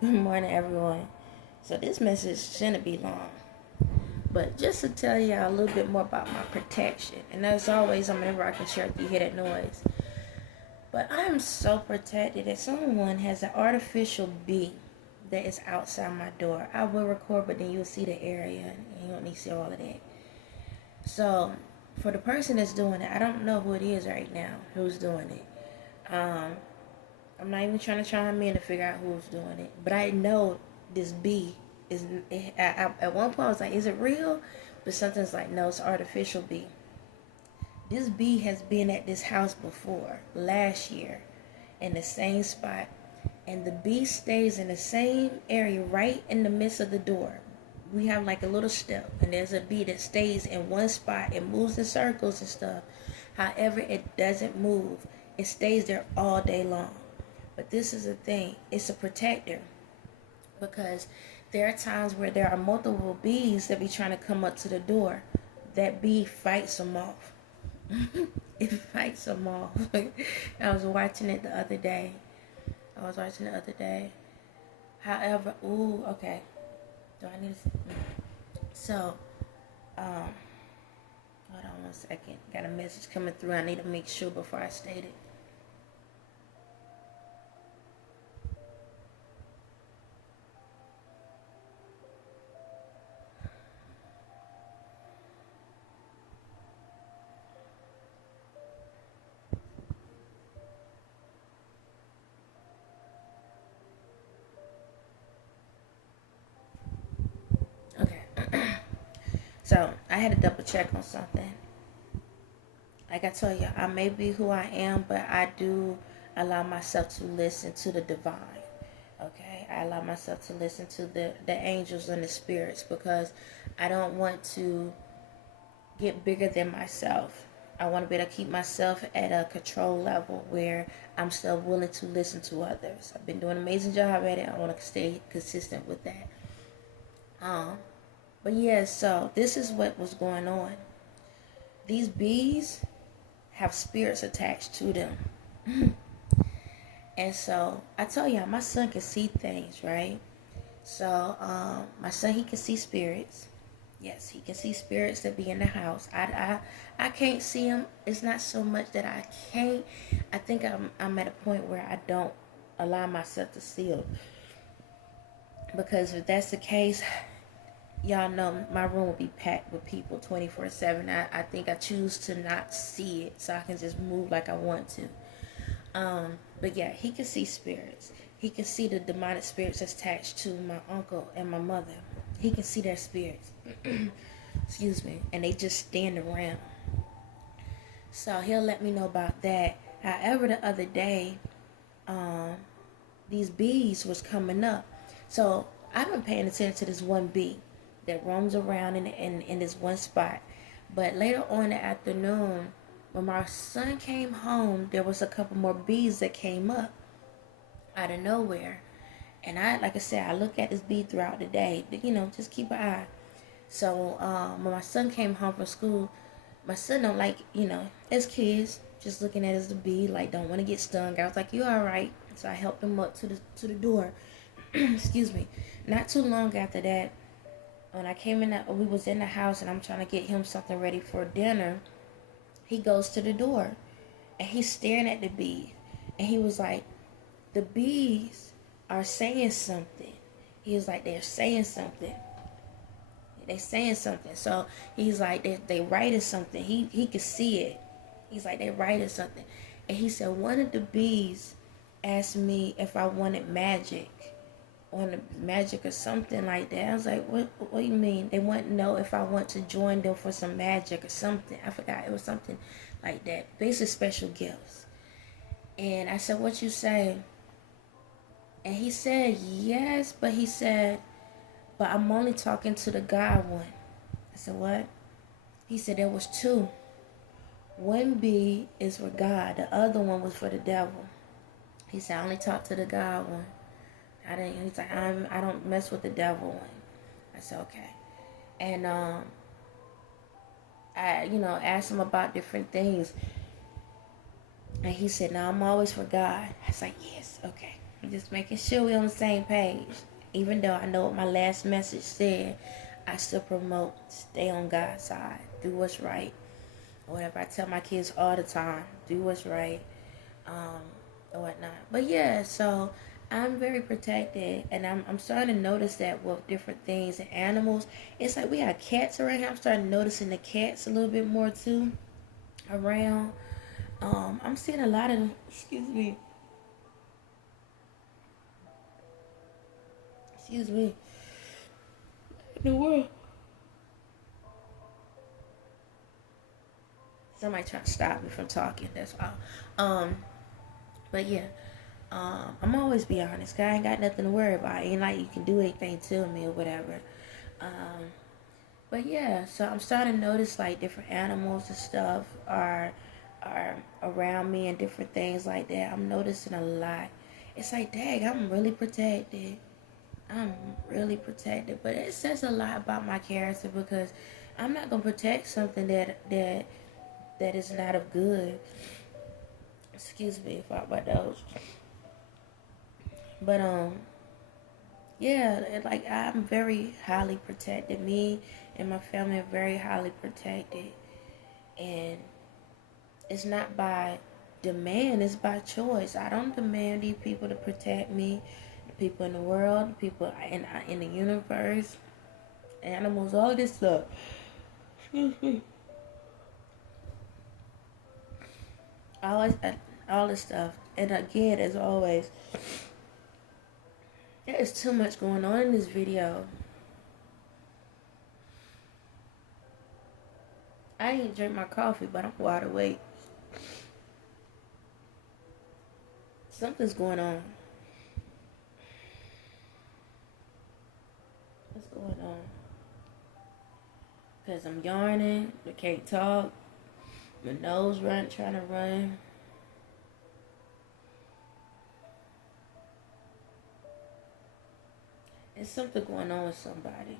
Good morning, everyone. So this message shouldn't be long, but just to tell y'all a little bit more about my protection. And as always, I'm in rocking chair if you hear that noise. But I am so protected that someone has an artificial bee that is outside my door. I will record, but then you'll see the area, and you don't need to see all of that. So for the person that's doing it, I don't know who it is right now who's doing it. I'm not even trying to chime in to figure out who's doing it, but I know this bee is. At one point, I was like, "Is it real?" But something's like, "No, it's artificial bee." This bee has been at this house before last year, in the same spot, and the bee stays in the same area, right in the midst of the door. We have like a little step, and there's a bee that stays in one spot. It moves in circles and stuff. However, it doesn't move. It stays there all day long. But this is the thing, it's a protector, because there are times where there are multiple bees that be trying to come up to the door. That bee fights them off. It fights them off. I was watching it the other day. However, ooh, okay. Do I need to? So, hold on one second. Got a message coming through. I need to make sure before I state it. Okay. So I had to double check on something. Like I told you, I may be who I am, but I do allow myself to listen to the divine. Okay, I allow myself to listen to the angels and the spirits, because I don't want to get bigger than myself. I want to be able to keep myself at a control level where I'm still willing to listen to others. I've been doing an amazing job at it. I want to stay consistent with that. But yeah, so this is what was going on. These bees have spirits attached to them. And so I told y'all, my son can see things, right? So my son, he can see spirits. Yes, he can see spirits that be in the house. I can't see them. It's not so much that I can't. I think I'm at a point where I don't allow myself to see them. Because if that's the case, y'all know my room will be packed with people 24/7. I think I choose to not see it so I can just move like I want to. But yeah, he can see spirits. He can see the demonic spirits attached to my uncle and my mother. He can see their spirits. Excuse me. And they just stand around. So he'll let me know about that. However, the other day, these bees was coming up. So I've been paying attention to this one bee that roams around in this one spot. But later on in the afternoon, when my son came home, there was a couple more bees that came up out of nowhere. And like I said, I look at this bee throughout the day, but just keep an eye. So when my son came home from school, my son don't like, as kids, just looking at it as a bee, like don't want to get stung. I was like, you all right? So I helped him up to the door. Excuse me. Not too long after that, when I came in, we was in the house and I'm trying to get him something ready for dinner. He goes to the door and he's staring at the bee, and he was like, the bees are saying something. He was like, they're saying something. They saying something. So he's like, they writing something. He could see it. He's like, they writing something. And he said, one of the bees asked me if I wanted magic. Magic or something like that. I was like, what do you mean? They want to know if I want to join them for some magic or something. I forgot. It was something like that. Basically special gifts. And I said, what you say? And he said, yes, but he said, but I'm only talking to the God one. I said, what? He said, there was two. One bee is for God. The other one was for the devil. He said, I only talk to the God one. He's like, I don't mess with the devil one. I said, okay. And I asked him about different things. And he said, no, I'm always for God. I was like, yes, okay. Just making sure we're on the same page. Even though I know what my last message said, I still promote stay on God's side. Do what's right. Whatever I tell my kids all the time, do what's right, or whatnot. But yeah, so I'm very protected, and I'm starting to notice that with different things and animals. It's like we have cats around here. I'm starting noticing the cats a little bit more too around. I'm seeing a lot of, excuse me, in the world. Somebody trying to stop me from talking. That's all. But yeah, I'm always be honest. 'Cause I ain't got nothing to worry about. Ain't like you can do anything to me or whatever. But yeah, so I'm starting to notice like different animals and stuff are around me and different things like that. I'm noticing a lot. It's like, dang, I'm really protected. I'm really protected. But it says a lot about my character because I'm not gonna protect something that is not of good. Excuse me if I about those. But yeah, like I'm very highly protected. Me and my family are very highly protected, and it's not by demand, it's by choice. I don't demand these people to protect me. The people in the world, the people in the universe, animals, all this stuff. Excuse me. All this stuff. And again, as always, there is too much going on in this video. I didn't drink my coffee, but I'm wide awake. Something's going on. What's going on? Because I'm yarning, I can't talk, my nose trying to run. There's something going on with somebody.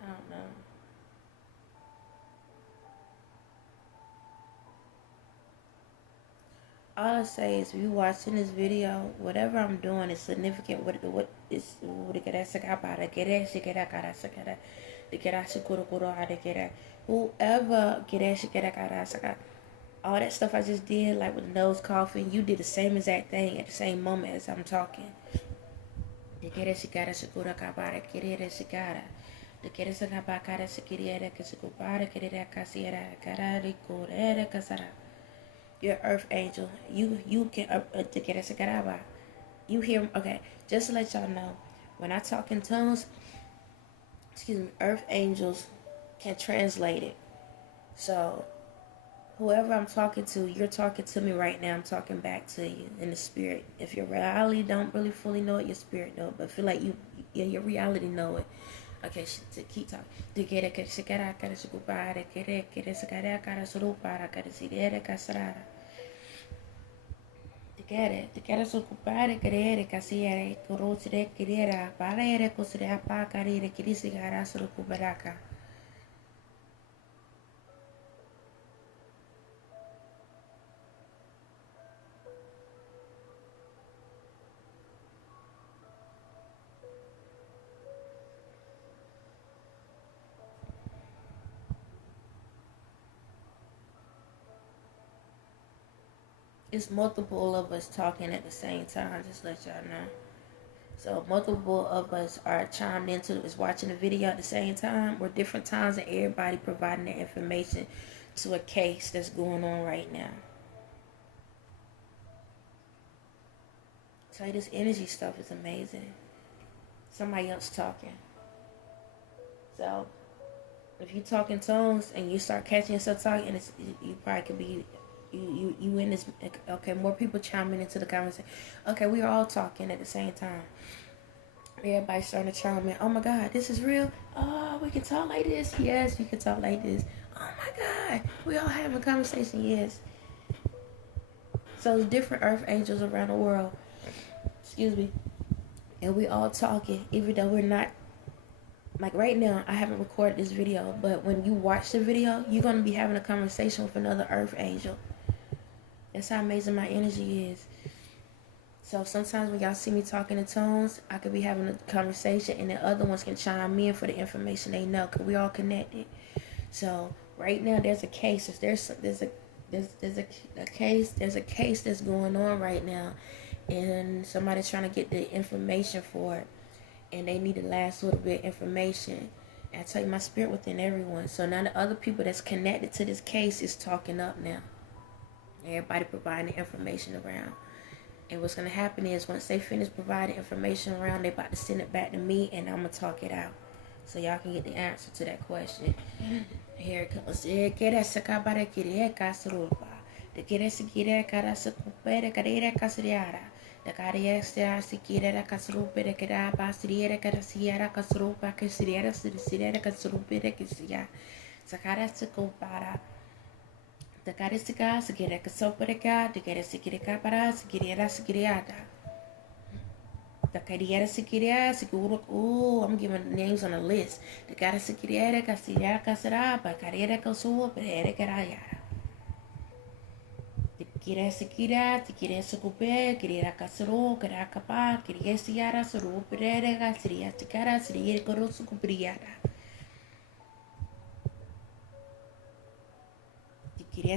I don't know. All I say is, if you watching this video, whatever I'm doing is significant. What is whoever all that stuff I just did, like with the nose coughing, you did the same exact thing at the same moment as I'm talking. Your earth angel, you can you hear. Okay, just to let y'all know, when I talk in tongues, excuse me, earth angels can translate it. So whoever I'm talking to, you're talking to me right now. I'm talking back to you in the spirit. If your reality don't really fully know it, your spirit know it. But feel like your reality know it. Okay, keep talking. Te quero su cupare querer casiere corrosire querera parere cosire apa carire kirisi garasu kubaraka. It's multiple of us talking at the same time, just let y'all know. So multiple of us are chimed into is watching the video at the same time. We're different times and everybody providing their information to a case that's going on right now. So this energy stuff is amazing. Somebody else talking. So if you talk in tones and you start catching yourself talking, you probably could be you in this. Okay, more people chiming into the conversation. Okay, we are all talking at the same time. Everybody's starting to chime in. Oh my God, this is real. Oh, we can talk like this. Yes, you can talk like this. Oh my God, we all having a conversation. Yes. So there's different earth angels around the world. Excuse me. And we all talking, even though we're not. Like right now, I haven't recorded this video, but when you watch the video, you're going to be having a conversation with another earth angel. That's how amazing my energy is. So sometimes when y'all see me talking in tones, I could be having a conversation and the other ones can chime in for the information they know, because we all connected. So right now there's a case. There's a case that's going on right now, and somebody's trying to get the information for it, and they need the last little bit of information. And I tell you, my spirit within everyone. So now the other people that's connected to this case is talking up now. Everybody providing the information around. And what's going to happen is once they finish providing information around, they about to send it back to me, and I'm going to talk it out. So y'all can get the answer to that question. Here it comes. I'm giving names on a list.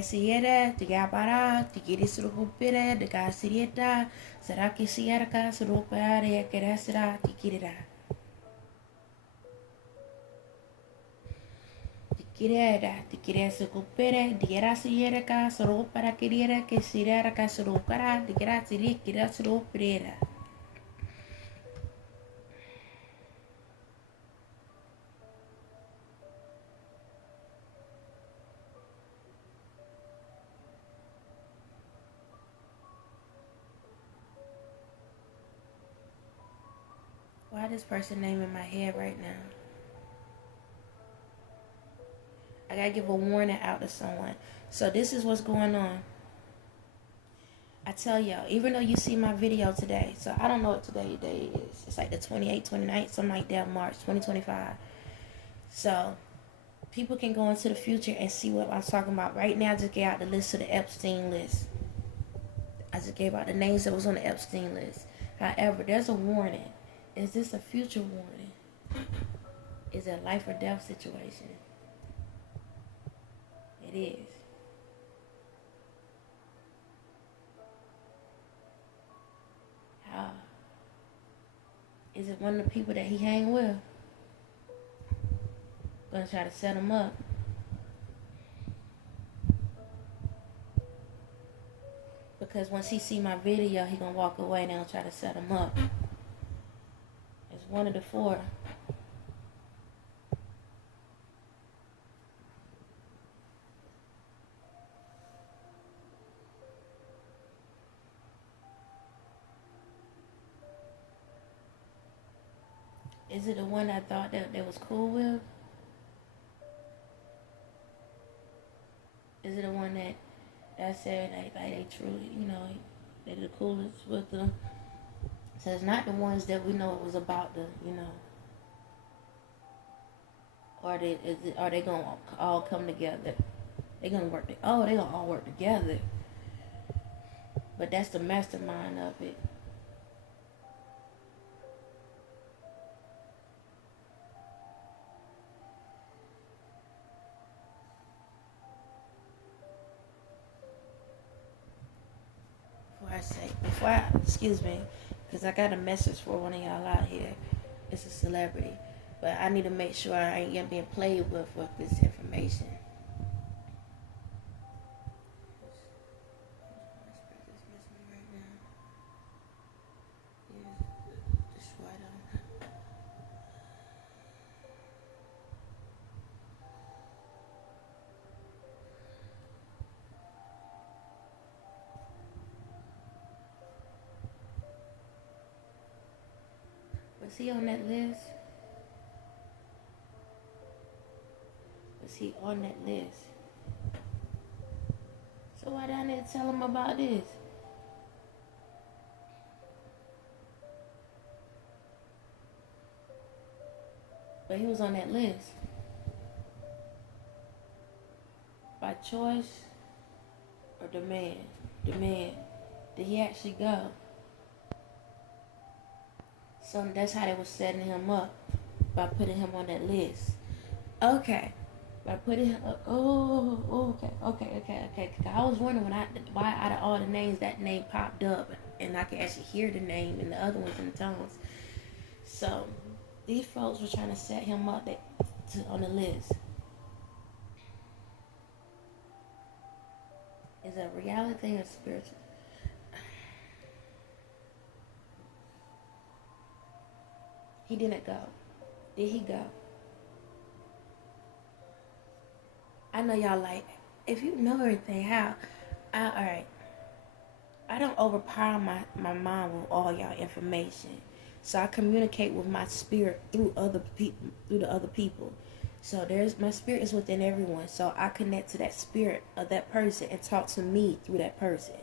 Sierra, Tigabara, Tigris Rupira, the Gasirieta, Saraki Sierra, Surupa, Kerasra, Tikira. Tikira, Tikira Sukupere, Diera Sierra, Surupara Kiriera, Kesira, Surupara, the Grasiri, Kirasrupira. Why this person name in my head right now? I gotta give a warning out to someone. So this is what's going on. I tell y'all, even though you see my video today, so I don't know what today's day is. It's like the 28th, 29th, something like that, March 2025. So people can go into the future and see what I'm talking about. Right now, I just gave out the list of the Epstein list. I just gave out the names that was on the Epstein list. However, there's a warning. Is this a future warning? Is it a life or death situation? It is. How? Is it one of the people that he hang with? Gonna try to set him up. Because once he see my video, he gonna walk away and they'll try to set him up. It's one of the four. Is it the one I thought that they was cool with? Is it the one that said like they truly, they're the coolest with them? So it's not the ones that we know it was about the, or are they gonna all come together? They gonna work. They gonna all work together. But that's the mastermind of it. Excuse me, because I got a message for one of y'all out here. It's a celebrity, but I need to make sure I ain't being played with this information. Was he on that list? Was he on that list? So why didn't I tell him about this? But he was on that list. By choice or demand? the man, did he actually go? So that's how they were setting him up, by putting him on that list. Okay. By putting him up. Okay. I was wondering why out of all the names that name popped up, and I could actually hear the name and the other ones in the tones. So these folks were trying to set him up on the list. Is it a reality or spiritual? He didn't go. Did he go? I know y'all like, if you know everything, how? Alright. I don't overpower my mind with all y'all information. So I communicate with my spirit through the other people. So my spirit is within everyone. So I connect to that spirit of that person and talk to me through that person.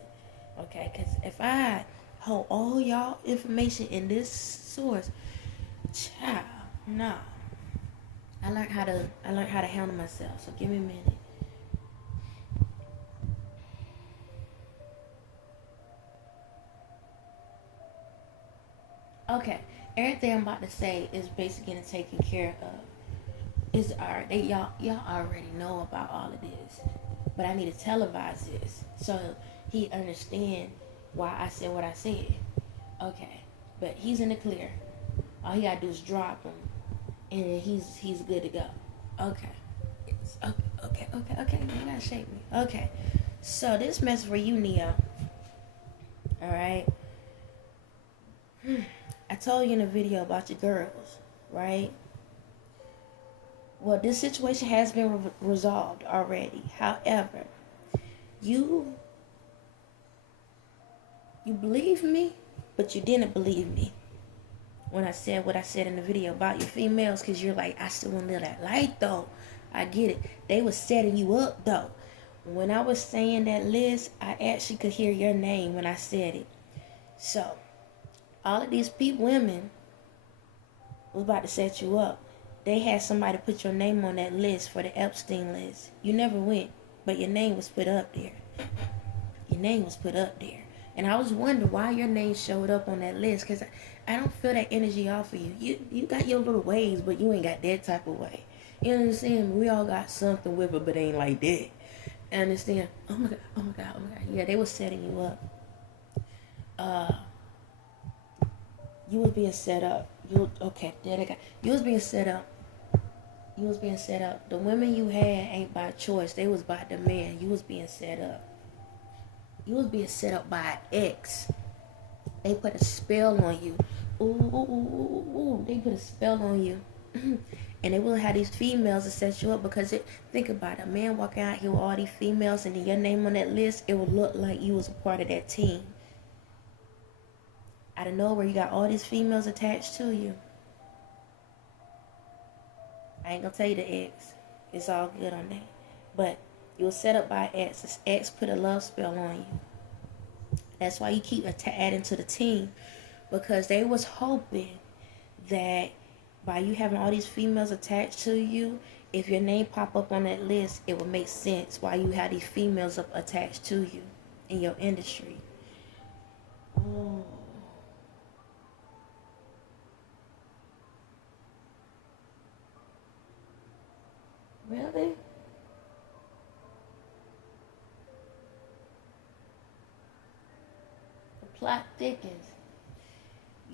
Okay? Because if I hold all y'all information in this source, child, no. I learned how to handle myself. So give me a minute. Okay, everything I'm about to say is basically getting taken care of. It's alright. Y'all already know about all of this, but I need to televise this so he understand why I said what I said. Okay, but he's in the clear. All he gotta do is drop him, and he's good to go. Okay. Okay. You gotta shake me. Okay. So this message for you, Neo. All right. I told you in the video about your girls, right? Well, this situation has been resolved already. However, you believe me, but you didn't believe me when I said what I said in the video about your females, because you're like, I still want to live that life, though. I get it. They were setting you up, though. When I was saying that list, I actually could hear your name when I said it. So, all of these women was about to set you up. They had somebody put your name on that list for the Epstein list. You never went, but your name was put up there. Your name was put up there. And I was wondering why your name showed up on that list, because I don't feel that energy off of you. You got your little ways, but you ain't got that type of way. You understand? We all got something with it, but ain't like that. I understand? Oh my God. Yeah, they was setting you up. You was being set up. There they go. You was being set up. The women you had ain't by choice. They was by demand. You was being set up. You was being set up by an ex. They put a spell on you. Ooh. They put a spell on you. And they will have these females to set you up, because think about it. A man walking out here with all these females and then your name on that list, it would look like you was a part of that team. Out of nowhere, you got all these females attached to you. I ain't gonna tell you the ex. It's all good on that. But you were set up by ex. This ex put a love spell on you. That's why you keep adding to the team. Because they was hoping that by you having all these females attached to you, if your name pop up on that list, it would make sense why you have these females attached to you in your industry. Oh. Really? The plot thickens.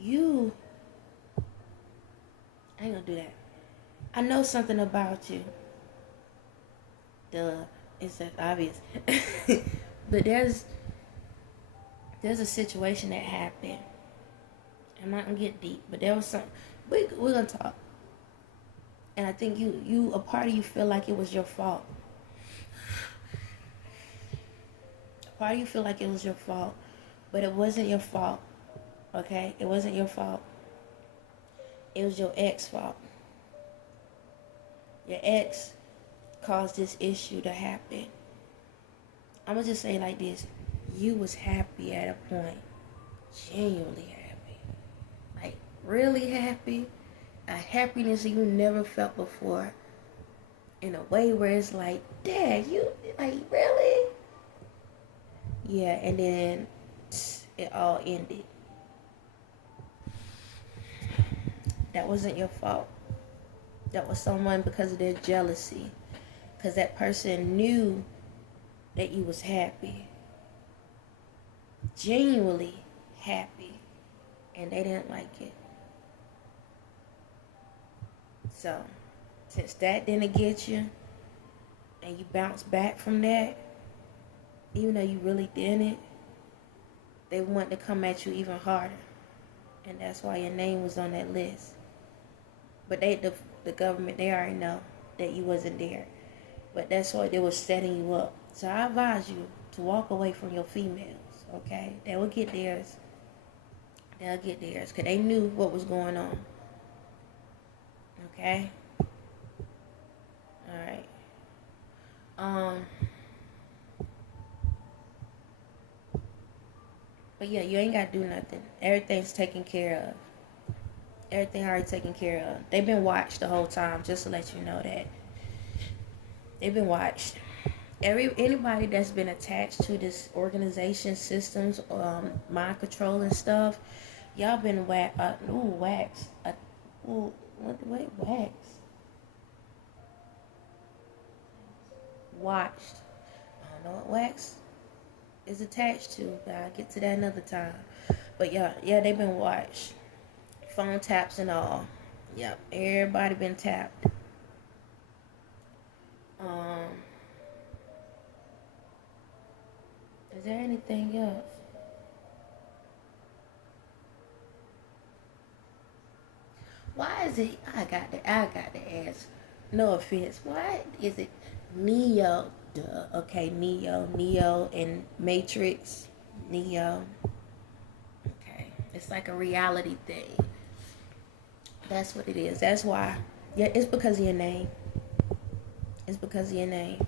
I ain't gonna do that. I know something about you. Duh. It's that obvious. But there's a situation that happened. I'm not gonna get deep, but there was something. We're gonna talk. And I think a part of you feel like it was your fault. A part of you feel like it was your fault. But it wasn't your fault. Okay? It wasn't your fault. It was your ex's fault. Your ex caused this issue to happen. I'm going to just say it like this. You was happy at a point. Genuinely happy. Like, really happy. A happiness you never felt before. In a way where it's like, Dad, you, like, really? Yeah, and then it all ended. That wasn't your fault. That was someone because of their jealousy. Because that person knew that you was happy. Genuinely happy. And they didn't like it. So, since that didn't get you, and you bounced back from that, even though you really didn't, they want to come at you even harder. And that's why your name was on that list. But the government, they already know that you wasn't there. But that's why they was setting you up. So I advise you to walk away from your females, okay? They will get theirs. They'll get theirs. Because they knew what was going on. Okay? Alright. But yeah, you ain't got to do nothing. Everything's taken care of. Everything already taken care of. They've been watched the whole time, just to let you know that. They've been watched. Anybody that's been attached to this organization, systems, mind control and stuff, y'all been waxed. Wax? Watched. I don't know what wax is attached to, but I'll get to that another time. But yeah, they've been watched. Phone taps and all. Yep, everybody been tapped. Is there anything else? Why is it? I got to ask. No offense. Why is it Neo? Duh. Okay, Neo, and Matrix. Neo. Okay, it's like a reality thing. That's what it is. That's why. Yeah, it's because of your name. It's because of your name.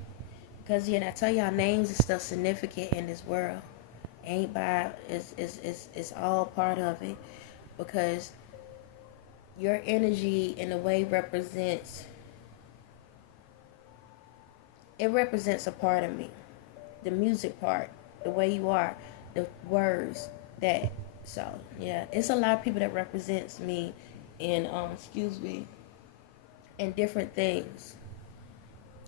Because I tell y'all, names and stuff significant in this world. Ain't by it's all part of it. Because your energy in a way represents a part of me. The music part, the way you are, the words that. So yeah, it's a lot of people that represents me in in different things.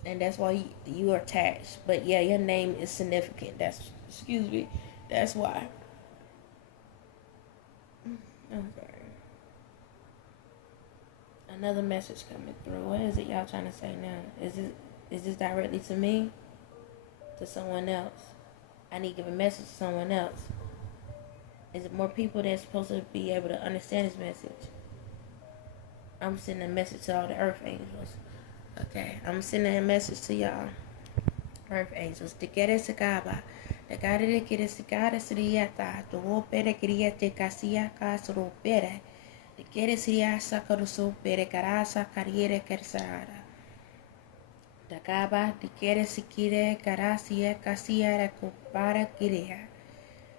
And that's why you are attached. But yeah, your name is significant. That's why. Okay. Another message coming through. What is it y'all trying to say now? Is this directly to me? To someone else? I need to give a message to someone else. Is it more people that's supposed to be able to understand this message? I'm sending a message to all the earth angels. Okay, I'm sending a message to y'all. Earth angels. Te quere se caba. Te care de quere se cara sriata. To opere queria te casia casro pere. Te quere seria sacaro so pere carasa carriere carsara. Te caba te quere se quire carasia casia compara queria.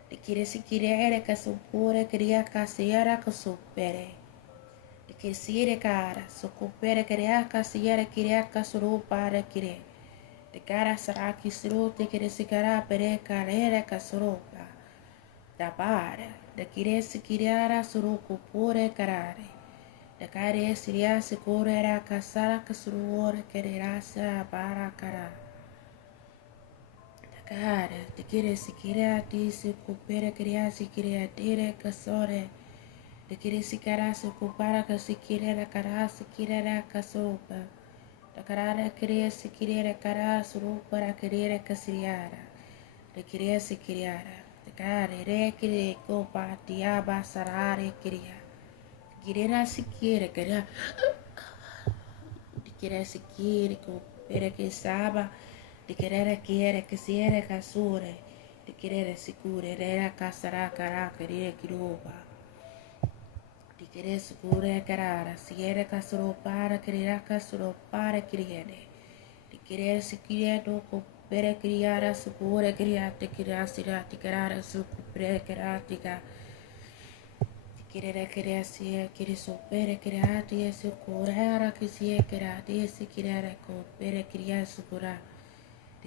Te quere se quire caso pure queria casia caso pere. Que siere cara, so copere queria casiere queria casuro para querer. De cara será que suru te querer se cara pere carera casuropa. Da para, de querer se queria suru copore carare. De care seria se corera casara casuro quererá se para cara. De cara, de querer se queria se copere queria se queria dire casore. De querer se cara se compara que se querer cara se querer casopa. De cara querer se querer cara suru para querer casriara. De querer se querer. De cara re querer copa diaba sarare queria. Querer se querer querer. De querer se querer copera que saba. De querer que se era casure. De querer se cure era casara cara querer quiroba. De querer segura carara, se era casoro para querer casoro para querer. De querer se querer do para criar segura criar te criar será te criar su para criar te querer se querer super criar te se curar que se criar te se criar com para criar segura.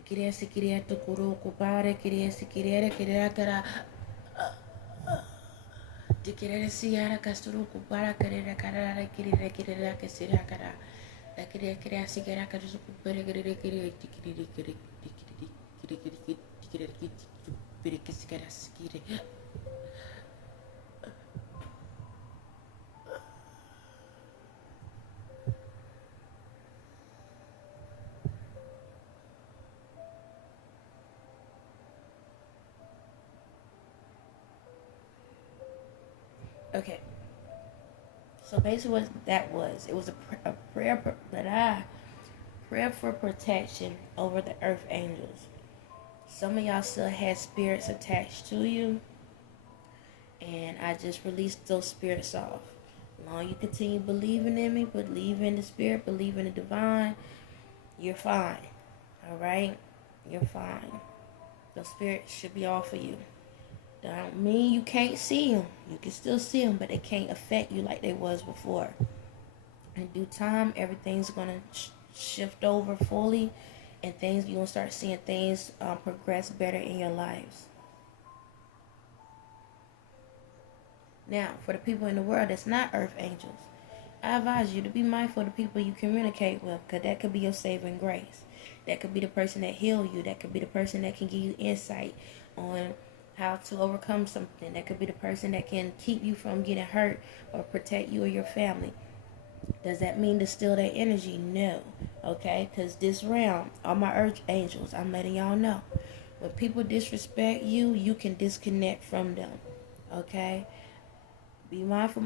Queria se queria to kuro kupare queria se queria cara de querer se ara casturu kupara queria cara queria que seria cara da queria se queria cara su kupare queria que se queria se queria. Okay, so basically what that was, it was a prayer for protection over the earth angels. Some of y'all still had spirits attached to you, and I just released those spirits off. As long as you continue believing in me, believe in the spirit, believe in the divine, you're fine. Alright? You're fine. Those spirits should be off of you. That don't mean you can't see them. You can still see them, but they can't affect you like they was before. In due time, everything's going to shift over fully, and you're going to start seeing things progress better in your lives. Now, for the people in the world that's not earth angels, I advise you to be mindful of the people you communicate with, because that could be your saving grace. That could be the person that heal you. That could be the person that can give you insight on how to overcome something. That could be the person that can keep you from getting hurt or protect you or your family. Does that mean to steal their energy? No. Okay? Because this realm, all my earth angels, I'm letting y'all know. When people disrespect you, you can disconnect from them. Okay? Be mindful.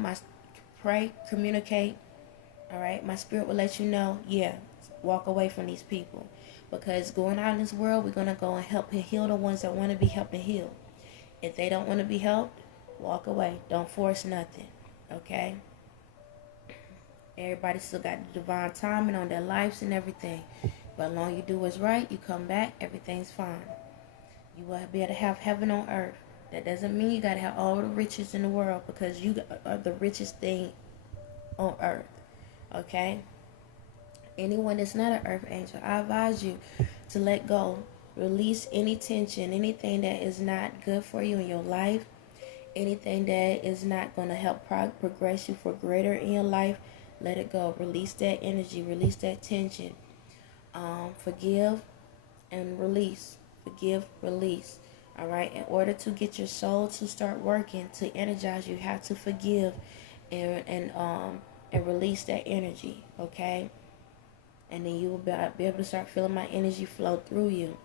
Pray, communicate. Alright? My spirit will let you know, yeah, walk away from these people. Because going out in this world, we're going to go and help and heal the ones that want to be helped and healed. If they don't want to be helped, walk away. Don't force nothing. Okay? Everybody still got the divine timing on their lives and everything. But as long as you do what's right, you come back, everything's fine. You will be able to have heaven on earth. That doesn't mean you got to have all the riches in the world, because you are the richest thing on earth. Okay? Anyone that's not an earth angel, I advise you to let go. Release any tension, anything that is not good for you in your life, anything that is not going to help progress you for greater in your life. Let it go. Release that energy. Release that tension. Forgive and release. Forgive, release. All right. In order to get your soul to start working, to energize, you have to forgive and release that energy. Okay. And then you will be able to start feeling my energy flow through you.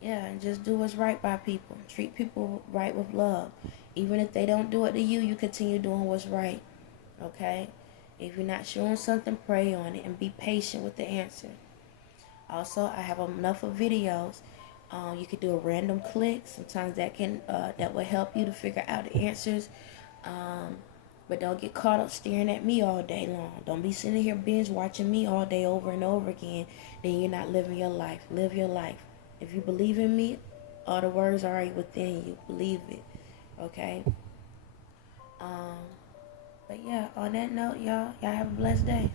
Yeah, and just do what's right by people. Treat people right with love. Even if they don't do it to you, you continue doing what's right. Okay? If you're not sure on something, pray on it and be patient with the answer. Also, I have enough of videos. You could do a random click. Sometimes that will help you to figure out the answers. But don't get caught up staring at me all day long. Don't be sitting here binge watching me all day over and over again. Then you're not living your life. Live your life. If you believe in me, all the words are already within you. Believe it. Okay? But yeah, on that note, y'all have a blessed day.